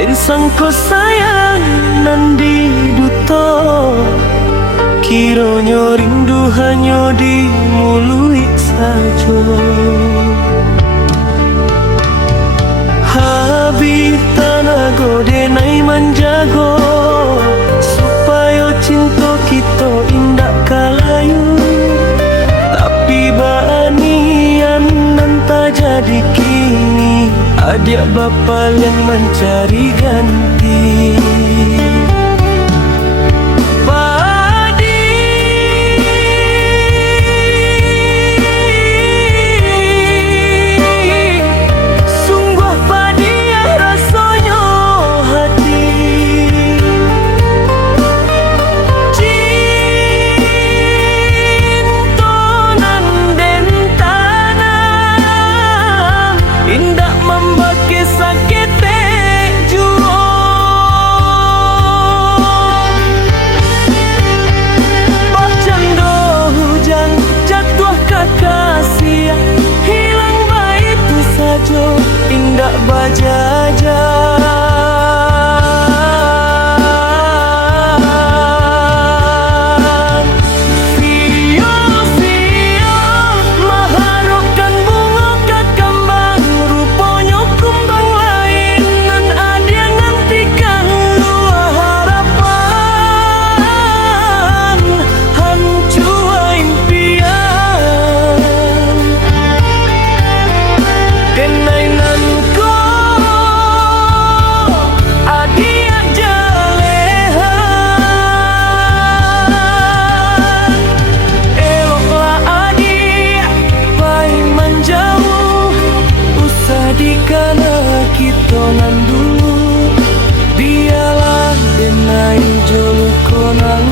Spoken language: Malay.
Den sangko sayang nandi duto, kiranya rindu hanya dimului saja. Habis tanago denai menjago, supaya cinta kita indah kalayu. Tapi banian nanti jadi kini, adik bapa yang mencari ganti. Indah bajajan, vio mengharapkan bunga kekembang, rupanya kumbang lain dan ada yang nantikan luar harapan, hancur impian. Denai kita nandu, dialah denai jolo konang